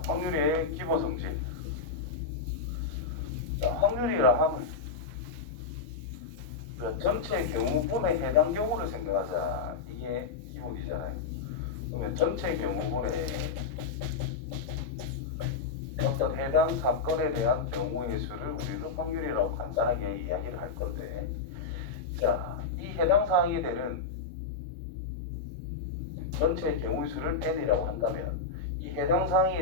자, 확률의 기본성질. 자, 확률이라 하면 전체 경우분의 해당 경우를 생각하자. 이게 기본이잖아요. 그러면 전체 경우분의 어떤 해당 사건에 대한 경우의 수를 우리는 확률이라고 간단하게 이야기를 할 건데, 자, 이 해당 사항이 되는 전체 경우의 수를 n이라고 한다면 이 해당 사항이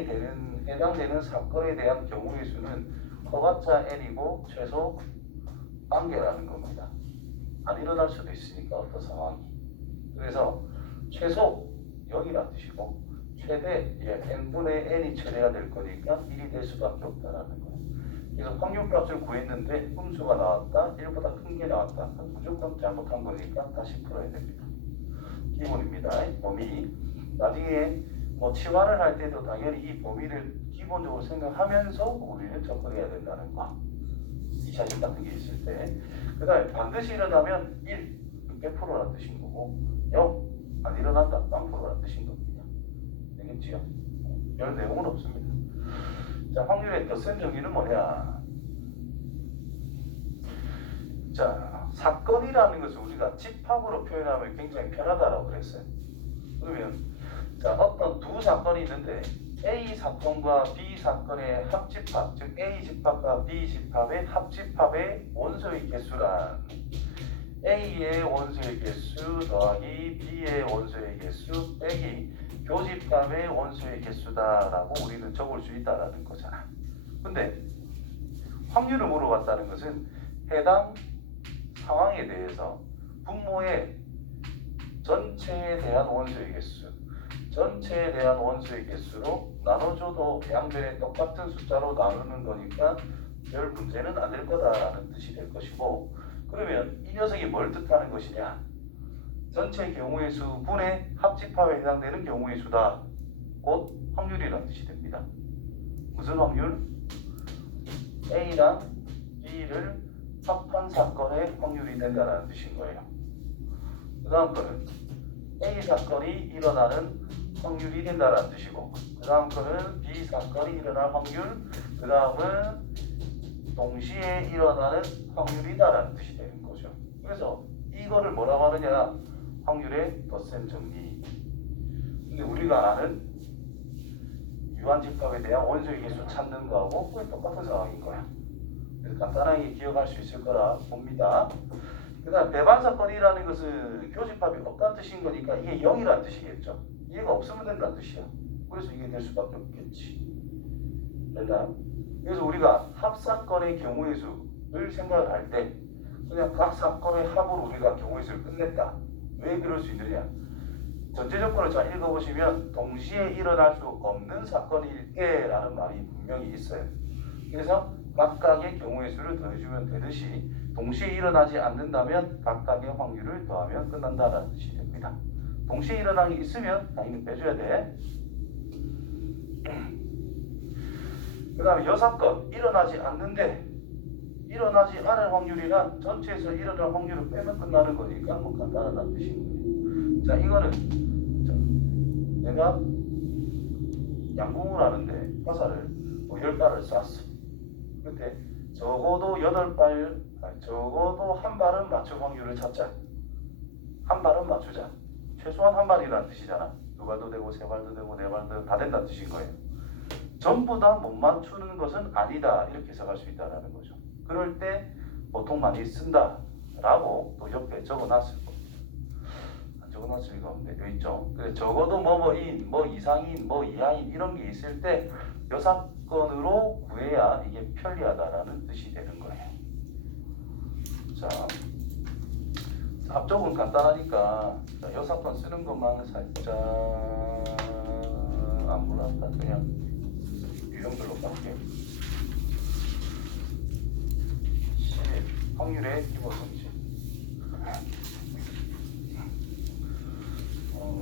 해당되는 사건에 대한 경우의 수는 커봤자 n이고 최소 관계라는 겁니다. 안 일어날 수도 있으니까 어떤 상황이. 그래서 최소 0이라는 뜻이고 최대 n분의 n이 최대가 될 거니까 1이 될 수밖에 없다라는 거예요. 그래서 확률값을 구했는데 음수가 나왔다, 1보다 큰 게 나왔다. 무조건 잘못한 거니까 다시 풀어야 됩니다. 기본입니다. 범위. 나중에 뭐 치환을 할 때도 당연히 이 범위를 기본적으로 생각하면서 우리는 접근해야 된다는 거. 2차식 같은 게 있을 때. 그 다음에 반드시 일어나면 1, 100%라는 뜻인 거고 0, 안 일어난다, 0%라는 뜻인 겁니다. 되겠지요? 별 내용은 없습니다. 자, 확률의 덧셈 정의는 뭐냐? 자, 사건이라는 것을 우리가 집합으로 표현하면 굉장히 편하다라고 그랬어요. 그러면 자, 어떤 두 사건이 있는데 A 사건과 B 사건의 합집합, 즉 A 집합과 B 집합의 합집합의 원소의 개수란 A의 원소의 개수 더하기 B의 원소의 개수 빼기 교집합의 원소의 개수다라고 우리는 적을 수 있다라는 거잖아. 근데 확률을 물어봤다는 것은 해당 상황에 대해서 분모의 전체에 대한 원소의 개수, 전체에 대한 원소의 개수로 나눠줘도 양변에 똑같은 숫자로 나누는 거니까 별 문제는 안 될 거다라는 뜻이 될 것이고, 그러면 이 녀석이 뭘 뜻하는 것이냐? 전체 경우의 수 분의 합집합에 해당되는 경우의 수다. 곧 확률이라는 뜻이 됩니다. 무슨 확률? A랑 B를 합한 사건의 확률이 된다는 뜻인 거예요. 그 다음 거는 A 사건이 일어나는 확률이 된다는 뜻이고, 그 다음 거는 B 사건이 일어날 확률, 그 다음은 동시에 일어나는 확률이다라는 뜻이 되는 거죠. 그래서 이거를 뭐라고 하느냐? 확률의 덧셈 정리. 근데 우리가 아는 유한집합에 대한 원소의 개수 찾는 거하고 거의 똑같은 상황인 거야. 그래서 간단하게 기억할 수 있을 거라 봅니다. 그 다음 배반 사건이라는 것은 교집합이 없다는 뜻인 거니까 이게 0이라는 뜻이겠죠. 얘가 없으면 된다는 뜻이야. 그래서 이게 될 수밖에 없겠지. 됐나? 그래서 우리가 합사건의 경우의 수를 생각을 할 때 그냥 각 사건의 합으로 우리가 경우의 수를 끝냈다. 왜 그럴 수 있느냐? 전제 조건을 잘 읽어보시면 동시에 일어날 수 없는 사건일 때라는 말이 분명히 있어요. 그래서 각각의 경우의 수를 더해주면 되듯이 동시에 일어나지 않는다면 각각의 확률을 더하면 끝난다라는 뜻이 됩니다. 동시에 일어나는 게 있으면 당연히 빼줘야 돼. 그 다음에 여사건 일어나지 않는데 일어나지 않을 확률이란 전체에서 일어날 확률을 빼면 끝나는 거니까 뭐 간단하다는 뜻인 거예요. 자, 이거는 자, 내가 양궁을 하는데 화살을 뭐 10발을 쐈어. 그때 적어도 8발, 적어도 한 발은 맞출 확률을 찾자. 한 발은 맞추자. 최소한 한 발이라는 뜻이잖아. 2발도 되고 3발도 되고 4발도 되고 다 된다는 뜻인 거예요. 전부 다 못 맞추는 것은 아니다. 이렇게 해석할 수 있다는 거죠. 그럴 때 보통 많이 쓴다라고 또 옆에 적어놨을 겁니다. 적어놨을 리가 없는데 여기 있죠. 그래서 적어도 뭐뭐인, 뭐 이상인, 뭐 이하인 이런 게 있을 때 여사건으로 구해야 이게 편리하다라는 뜻이 되는 거예요. 자, 앞쪽은 간단하니까 자, 여사건 쓰는 것만 살짝 안 몰랐다. 그냥 이 정도로 갈게요. 확률의 기본성질.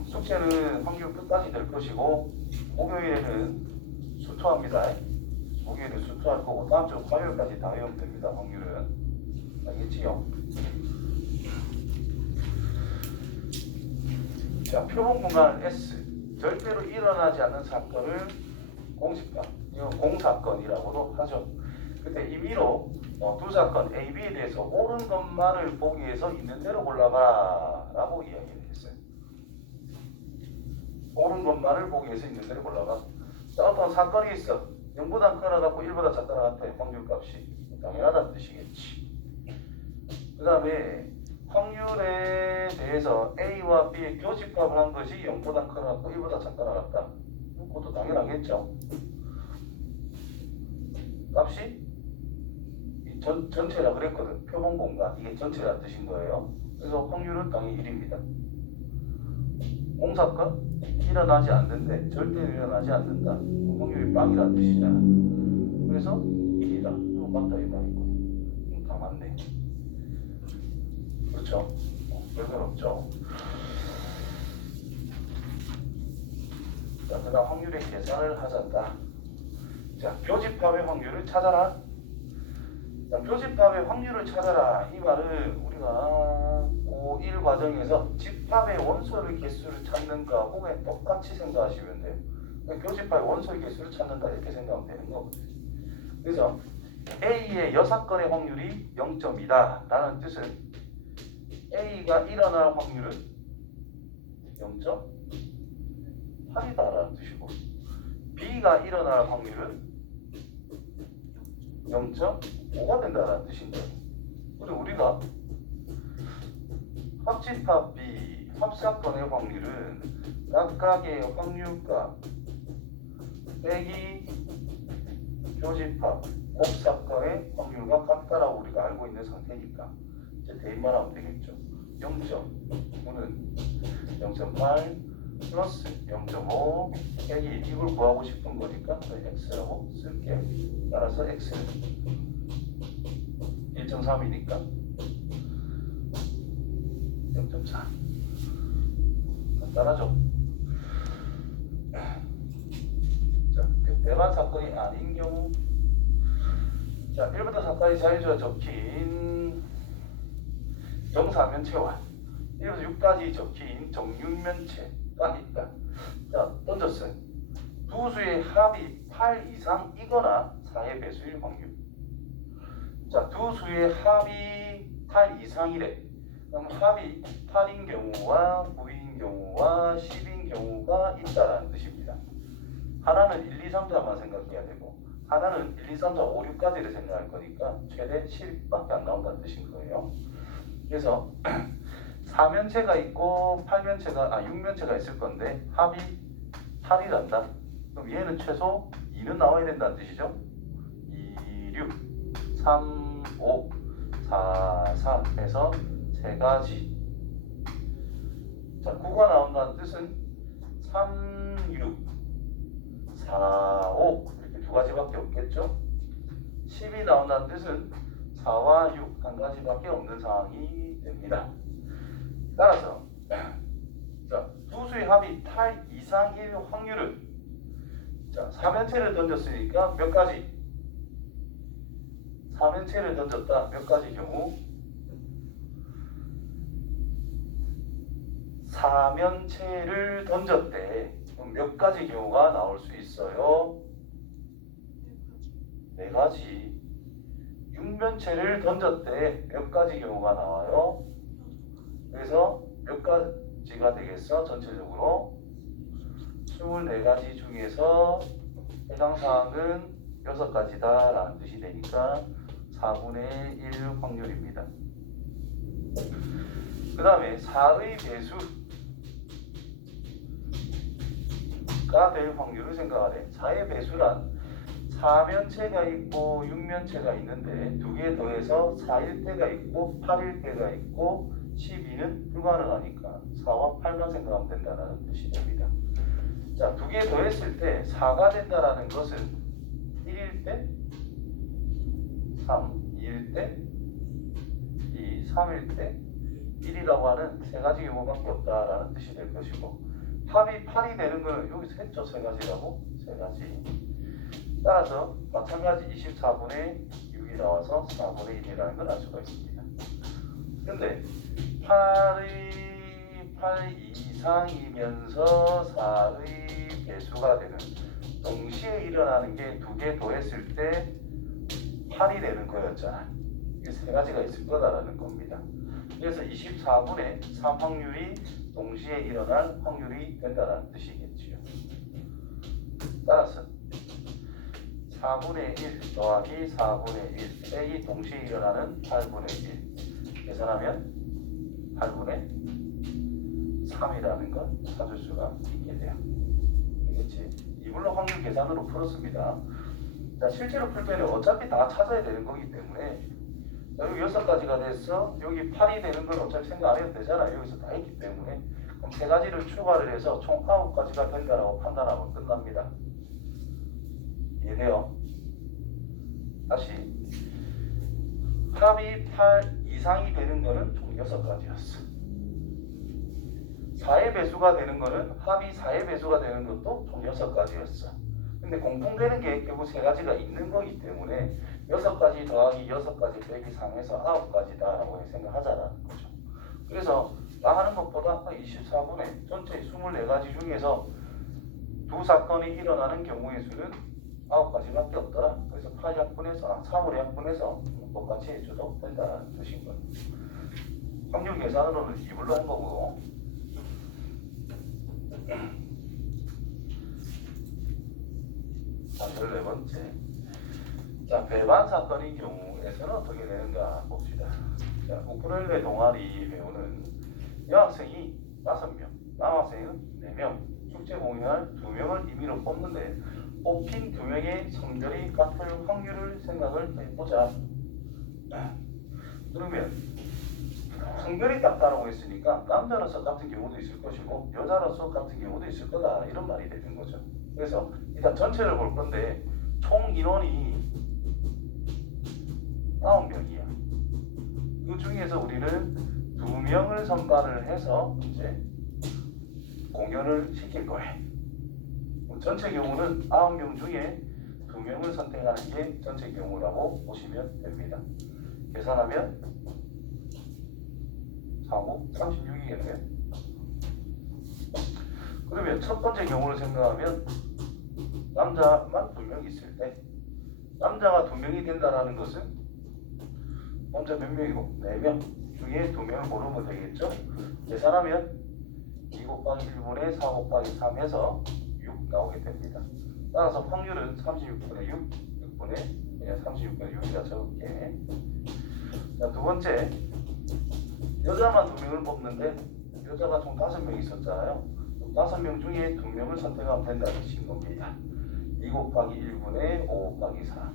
숙제는 확률 끝까지 될 것이고 목요일에는 수투합니다. 목요일에 수투할 거고 다음 주 화요일까지 다 외우면 됩니다. 확률은. 알겠지요? 자, 표본 공간 S. 절대로 일어나지 않는 사건을 공집합. 이건 공사건이라고도 하죠. 근데 임의로 두 사건 A, B에 대해서 옳은 것만을 보기 위해서 있는 대로 골라봐라 라고 이야기를 했어요. 옳은 것만을 보기 위해서 있는 대로 골라봐. 자, 어떤 사건이 있어. 0보다 크나갖고 1보다 작다 나갔다. 확률값이 당연하다는 뜻이겠지. 그 다음에 확률에 대해서 A와 B의 교집합을 한 것이 0보다 크나갖고 1보다 작다 나갔다. 그것도 당연하겠죠. 값이 전체라 그랬거든. 표본 공간. 이게 전체라는 뜻인 거예요. 그래서 확률은 당연히 1입니다. 공사건 일어나지 않는데 절대 일어나지 않는다. 확률이 빵이라는 뜻이잖아. 그래서 1이다. 이거 맞다 이 말이고. 다 맞네. 그렇죠? 별건 없죠. 자, 그다음 확률의 계산을 하자다. 자, 교집합의 확률을 찾아라. 자, 교집합의 확률을 찾아라. 이 말은 우리가 고1 과정에서 집합의 원소의 개수를 찾는 거하고 그냥 똑같이 생각하시면 돼요. 교집합의 원소의 개수를 찾는다 이렇게 생각하면 되는 거거든요. 그래서 A의 6건의 확률이 0.2다 라는 뜻은 A가 일어날 확률은 0.8이다 라는 뜻이고 B가 일어날 확률은 0.5가 된다는 뜻인데, 그리고 우리가 합집합 B, 합사건의 확률은 각각의 확률값 빼기 교집합 곱사건의 확률과 같다라고 우리가 알고 있는 상태니까 이제 대입만 하면 되겠죠. 0.9는 0.8 플러스 0.5 빼기 이걸 구하고 싶은 거니까 x라고 쓸게요. 따라서 x는 1.3이니까 0.4 간단하죠. 자, 대만 사건이 아닌 경우, 자, 1부터 4까지 자유주가 적힌 정사면체와 1부터 6까지 적힌 정육면체가 있다. 자, 던졌어요. 두 수의 합이 8 이상이거나 4의 배수일 확률. 자, 두 수의 합이 8 이상이래. 그럼 합이 8인 경우와 9인 경우와 10인 경우가 있다라는 뜻입니다. 하나는 1, 2, 3, 4만 생각해야 되고 하나는 1, 2, 3, 4, 5, 6까지를 생각할 거니까 최대 10밖에 안 나온다는 뜻인 거예요. 그래서 4면체가 있고 6면체가 있을 건데 합이 8이란다. 그럼 얘는 최소 2는 나와야 된다는 뜻이죠. 2, 6, 3, 5, 4, 3 해서 세 가지. 자, 9가 나온다는 뜻은 3, 6, 4, 5 이렇게 두 가지밖에 없겠죠. 10이 나온다는 뜻은 4와 6 한 가지밖에 없는 상황이 됩니다. 따라서 자, 두 수의 합이 8 이상일 확률은, 자, 4면체를 던졌으니까 몇 가지? 4면체를 던졌다. 몇 가지 경우? 4면체를 던졌대. 그럼 몇 가지 경우가 나올 수 있어요? 4가지. 6면체를 던졌대. 몇 가지 경우가 나와요? 그래서 몇 가지가 되겠어? 전체적으로 24가지 중에서 해당 사항은 6가지다 라는 뜻이 되니까 4분의 1 확률입니다. 그 다음에 4의 배수가 될 확률을 생각하래. 4의 배수란 4면체가 있고 6면체가 있는데 두 개 더해서 4일 때가 있고 8일 때가 있고 12는 불가능하니까 4와 8만 생각하면 된다는 뜻이 됩니다. 자, 두 개 더했을 때 4가 된다는 것은 1일 때 3, 2일 때 2, 3일 때 1이라고 하는 세 가지 경우밖에 없다라는 뜻이 될 것이고, 합이 8이 되는 거는 여기서 했죠. 세 가지라고. 세 가지. 따라서 마찬가지 24분의 6이 나와서 4분의 1이라는 걸 알 수가 있습니다. 근데 8의 8 이상이면서 4의 배수가 되는 동시에 일어나는 게 두 개 더했을 때 8이 되는 거였잖아. 이게 세 가지가 있을 거다라는 겁니다. 그래서 24분의 3 확률이 동시에 일어날 확률이 된다는 뜻이겠지요. 따라서 4분의 1 더하기 4분의 1 빼기 동시에 일어나는 8분의 1 계산하면 8분의 3이라는 걸 찾을 수가 있게 돼요. 알겠지? 이불로 확률 계산으로 풀었습니다. 자, 실제로 풀 때는 어차피 다 찾아야 되는 거기 때문에 여기 6가지가 됐어. 여기 8이 되는 건 어차피 생각 안 해도 되잖아. 여기서 다 했기 때문에. 그럼 세 가지를 추가를 해서 총 9가지가 된다라고 판단하면 끝납니다. 이해돼요? 다시 합이 8 이상이 되는 거는 총 6가지였어. 4의 배수가 되는 거는 합이 4의 배수가 되는 것도 총 6가지였어. 근데 공통되는 게 결국 세 가지가 있는 거기 때문에 6가지 더하기 6가지 빼기 3에서 9가지다라고 생각하자라는 거죠. 그래서 나 하는 것보다 24분의 전체 24가지 중에서 두 사건이 일어나는 경우의 수는 9가지밖에 없더라. 그래서 8약분해서 3을 약분해서 똑같이 해줘도 된다는 뜻인 거예요. 확률 계산으로는 2불로 한 거고. 자, 14번째. 자, 배반 사건의 경우에서는 어떻게 되는가 봅시다. 자, 우쿨렐레 동아리 배우는 여학생이 5명, 남학생은 4명, 축제 공연할 2명을 임의로 뽑는데 뽑힌 2명의 성별이 같을 확률을 생각을 해보자. 그러면 성별이 같다라고 했으니까 남자로서 같은 경우도 있을 것이고 여자로서 같은 경우도 있을 거다 이런 말이 되는 거죠. 그래서 일단 전체를 볼 건데 총 인원이 9명이야. 그 중에서 우리는 2명을 선발을 해서 이제 공연을 시킬 거예요. 전체 경우는 9명 중에 2명을 선택하는 게 전체 경우라고 보시면 됩니다. 계산하면 4고 36이겠네요. 그러면 첫 번째 경우를 생각하면 남자만 2명 있을 때 남자가 2명이 된다라는 것은 혼자 몇 명이고 4명 중에 2명을 고르면 되겠죠. 계산하면 2 곱하기 1분의 4 곱하기 3 해서 6 나오게 됩니다. 따라서 확률은 36분의 6, 6분의 그냥 36분의 6이라 적을게. 자, 두 번째 여자만 2명을 뽑는데 여자가 총 5명 있었잖아요. 5명 중에 2명을 선택하면 된다는 뜻인 겁니다. 2 곱하기 1분의 5 곱하기 4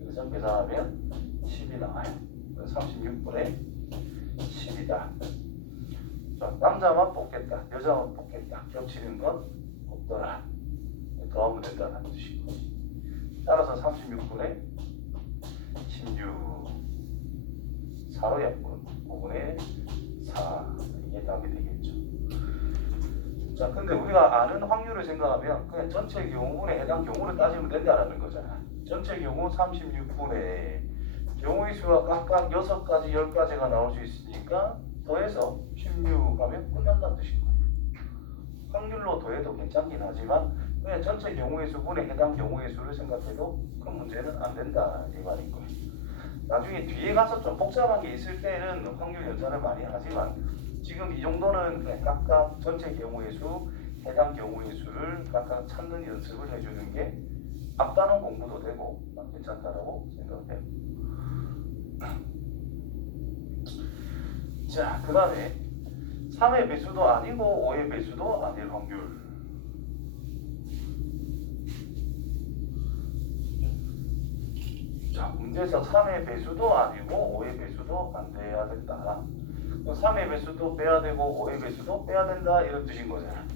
그래서 계산하면 10이 나와요. 36분의 10이다. 자, 남자만 뽑겠다, 여자만 뽑겠다. 겹치는 건 없더라. 더하면 된다는 뜻인 거지. 따라서 36분의 16 4로 약분 5분의 4 이게 답이 되겠죠. 자, 근데 우리가 아는 확률을 생각하면 그냥 전체 경우분에 해당 경우를 따지면 된다는 거잖아. 전체 경우 36분의 경우의 수가 각각 6가지, 10가지가 나올 수 있으니까 더해서 16 하면 끝난다는 뜻인 거예요. 확률로 더해도 괜찮긴 하지만 그냥 전체 경우의 수분에 해당 경우의 수를 생각해도 큰 문제는 안 된다 이 말인 거예요. 나중에 뒤에 가서 좀 복잡한 게 있을 때는 확률 연산을 많이 하지만 지금 이 정도는 그냥 각각 전체 경우의 수, 해당 경우의 수를 각각 찾는 연습을 해주는 게 앞단원 공부도 되고 괜찮다라고 생각해요. 자, 그 다음에 3의 배수도 아니고 5의 배수도 아닐 확률. 자, 문제에서 3의 배수도 아니고 5의 배수도 안 돼야 된다. 3의 배수도 빼야 되고 5의 배수도 빼야 된다 이런 뜻인 거잖아.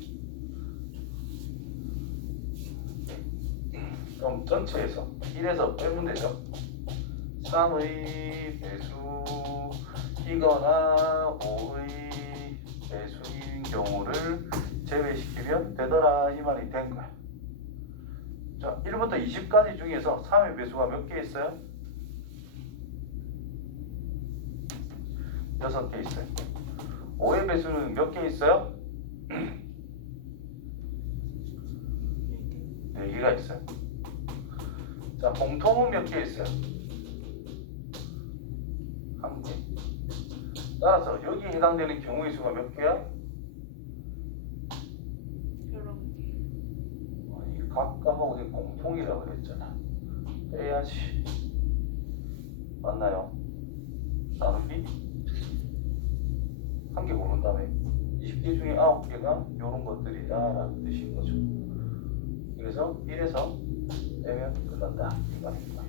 그럼 전체에서 1에서 빼면 되죠. 3의 배수이거나 5의 배수인 경우를 제외시키면 되더라 이 말이 된 거야. 자, 1부터 20까지 중에서 3의 배수가 몇 개 있어요? 6개 있어요. 5의 배수는 몇 개 있어요? 4개 4개가 있어요. 자, 공통은 몇 개 있어요? 1개. 따라서 여기에 해당되는 경우의 수가 몇 개야? 11개. 이 각각하고 우리 공통이라고 그랬잖아. 빼야지. 맞나요? 나누기 1개 고른 다음에 20개 중에 9개가 이런 것들이다 라는 뜻인 거죠. 그래서 1에서 빼면 끝난다 이 말입니다.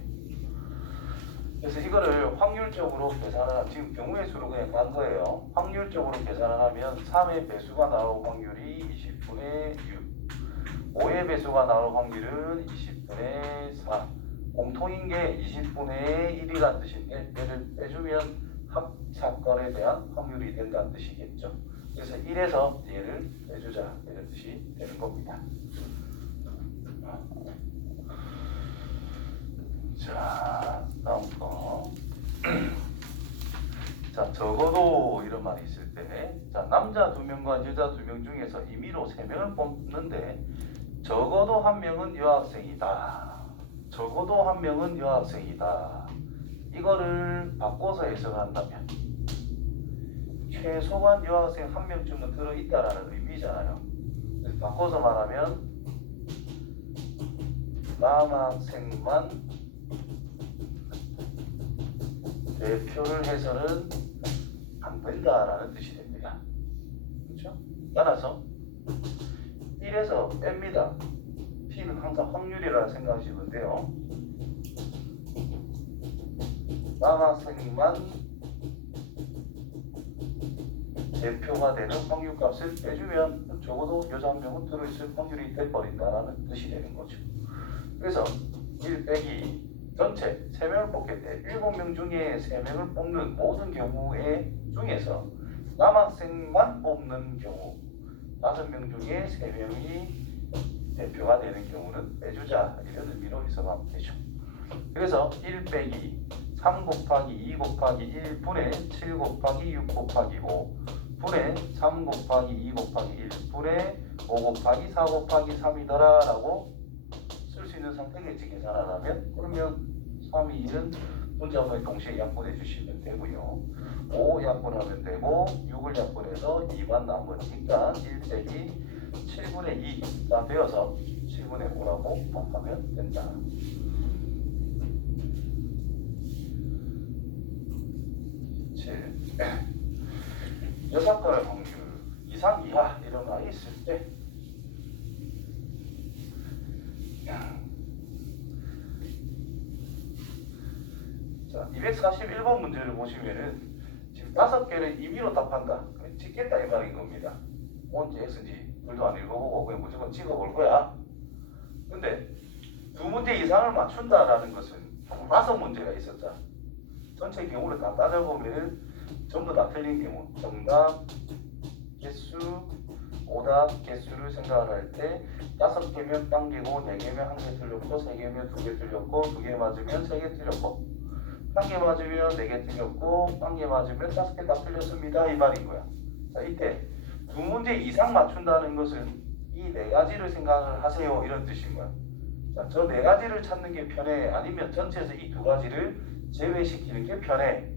그래서 이거를 확률적으로 계산을 지금 경우의 수로 그냥 간 거예요. 확률적으로 계산을 하면 3의 배수가 나올 확률이 20분의 6, 5의 배수가 나올 확률은 20분의 4. 공통인 게 20분의 1이라는 뜻인데 얘를 빼주면 합사건에 대한 확률이 된다는 뜻이겠죠. 그래서 1에서 얘를 빼주자 이런 뜻이 되는 겁니다. 자, 다음 거. 자, 적어도 이런 말이 있을 때, 자, 남자 2명과 여자 2명 중에서 임의로 3명을 뽑는데 적어도 1명은 여학생이다. 적어도 1명은 여학생이다. 이거를 바꿔서 해석한다면 최소한 여학생 1명쯤은 들어있다라는 의미잖아요. 그래서 바꿔서 말하면 남학생만 대표를 해서는 안 된다라는 뜻이 됩니다. 그렇죠? 따라서 1에서 뺍니다. P는 항상 확률이라 생각하시면 돼요. 남학생만 대표가 되는 확률값을 빼주면 적어도 여자 1명은 들어있을 확률이 돼버린다라는 뜻이 되는 거죠. 그래서 1 빼기 전체 3명을 뽑게 돼 7명 중에 3명을 뽑는 모든 경우에 중에서 남학생만 뽑는 경우 5명 중에 3명이 대표가 되는 경우는 빼주자 이런 의미로 해석하면 되죠. 그래서 1 빼기 3 곱하기 2 곱하기 1 분의 7 곱하기 6 곱하기 5 분의 3 곱하기 2 곱하기 1 분의 5 곱하기 4 곱하기 3이더라 라고 쓸 수 있는 상태겠지. 계산하려면. 그러면 3, 2, 1은 문자원에 동시에 약분해 주시면 되고요. 5 약분하면 되고 6을 약분해서 2만 남으니까 1 빼기 7분의 2가 되어서 7분의 5라고 하면 된다. 여사건의 확률 이상 이하 이런 말이 있을 때 자, 241번 문제를 보시면은 지금 5개를 임의로 답한다. 찍겠다 이 말인 겁니다. On지 X인지 둘도 안 읽어보고 그냥 무조건 찍어볼 거야. 근데 2문제 이상을 맞춘다라는 것은 총 5문제가 있었다. 전체 경우를 다 따져보면 전부 다 틀린 경우 정답, 개수, 오답, 개수를 생각을 할 때 5개면 빵개고 4개면 1개 틀렸고 3개면 2개 틀렸고 2개 맞으면 3개 틀렸고 1개 맞으면 4개 틀렸고 1개 맞으면 5개 다 틀렸습니다 이 말인 거야. 자, 이때 2문제 이상 맞춘다는 것은 이 4가지를 생각을 하세요 이런 뜻인 거야. 자, 저 4가지를 찾는 게 편해 아니면 전체에서 이 2가지를 제외시키는 게 편해.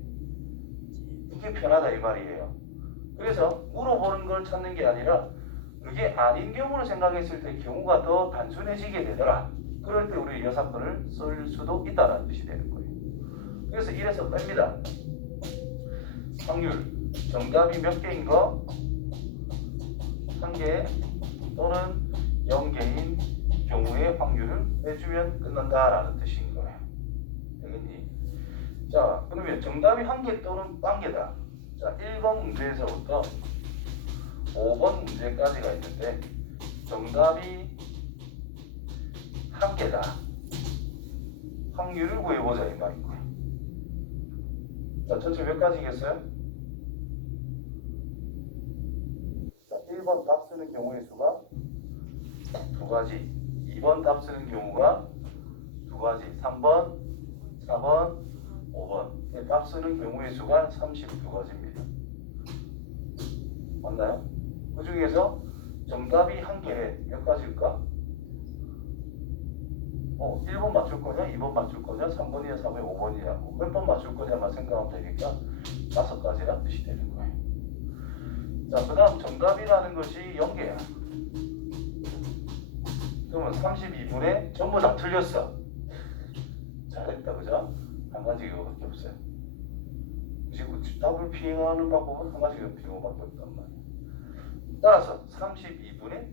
이게 편하다 이 말이에요. 그래서 물어보는 걸 찾는 게 아니라 그게 아닌 경우를 생각했을 때 경우가 더 단순해지게 되더라. 그럴 때 우리 여사건을 쓸 수도 있다는 뜻이 되는 거예요. 그래서 1에서 뺍니다. 확률 정답이 몇 개인 거? 1개 또는 0개인 경우의 확률을 빼주면 끝난다라는 뜻인 거예요. 되겠니? 자, 그러면 정답이 1개 또는 1개다. 자, 1번 문제에서부터 5번 문제까지가 있는데 정답이 1개다. 확률을 구해보자 이 말인 거예요. 자, 전체 몇 가지겠어요? 자, 1번 답 쓰는 경우의 수가 2가지, 2번 답 쓰는 경우가 2가지, 3번, 4번, 5번. 답 쓰는 경우의 수가 32가지입니다. 맞나요? 그 중에서 정답이 1개에 몇 가지일까? 1번 맞출 거냐, 2번 맞출 거냐, 3번이냐, 4번이냐, 5번이냐, 몇 번 맞출 거냐만 생각하면 되니까 5가지란 뜻이 되는 거예요. 자, 그 다음 정답이라는 것이 0개야. 그러면 32분에 전부 다 틀렸어. 잘했다, 그죠? 한 가지 이거밖에 없어요. 지금 답을 피해가는 방법은 한 가지가 이거밖에 없단 말이야. 따라서 32분의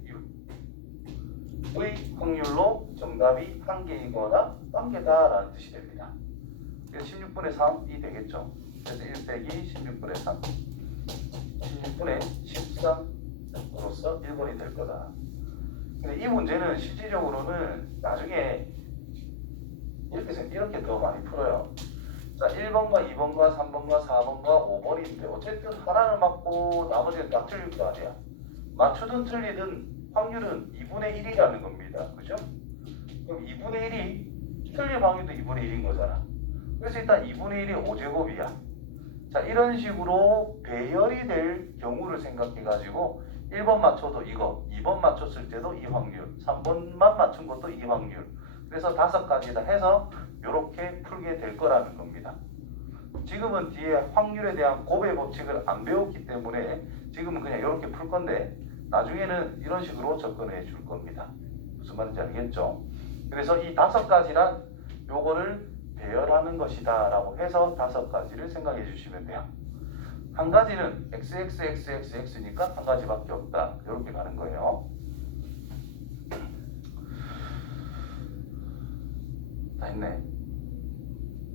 6의 확률로 정답이 1개이거나 1개다라는 뜻이 됩니다. 그래서 16분의 3이 되겠죠. 그래서 1 빼기 16분의 3, 16분의 13으로서 1번이 될 거다. 근데 이 문제는 실질적으로는 나중에 이렇게 더 많이 풀어요. 자, 1번과 2번과 3번과 4번과 5번인데 어쨌든 하나를 맞고 나머지는 다 틀릴 거 아니야. 맞추든 틀리든 확률은 2분의 1이라는 겁니다. 그죠? 그럼 2분의 1이 틀릴 확률도 2분의 1인 거잖아. 그래서 일단 2분의 1이 5제곱이야. 자, 이런 식으로 배열이 될 경우를 생각해가지고 1번 맞춰도 이거, 2번 맞췄을 때도 이 확률, 3번만 맞춘 것도 이 확률. 그래서 5가지 다 해서 이렇게 풀게 될 거라는 겁니다. 지금은 뒤에 확률에 대한 곱의 법칙을 안 배웠기 때문에 지금은 그냥 이렇게 풀 건데 나중에는 이런 식으로 접근해 줄 겁니다. 무슨 말인지 알겠죠? 그래서 이 5가지란 요거를 배열하는 것이다 라고 해서 5가지를 생각해 주시면 돼요. 한 가지는 xxxxx니까 한 가지밖에 없다. 이렇게 가는 거예요. 다 했네.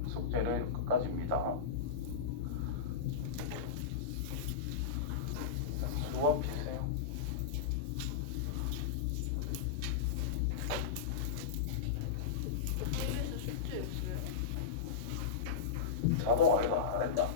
숙제는 끝까지입니다. 수업 피세요. EBS 숙제 있어요? 자동 알바 안 했다.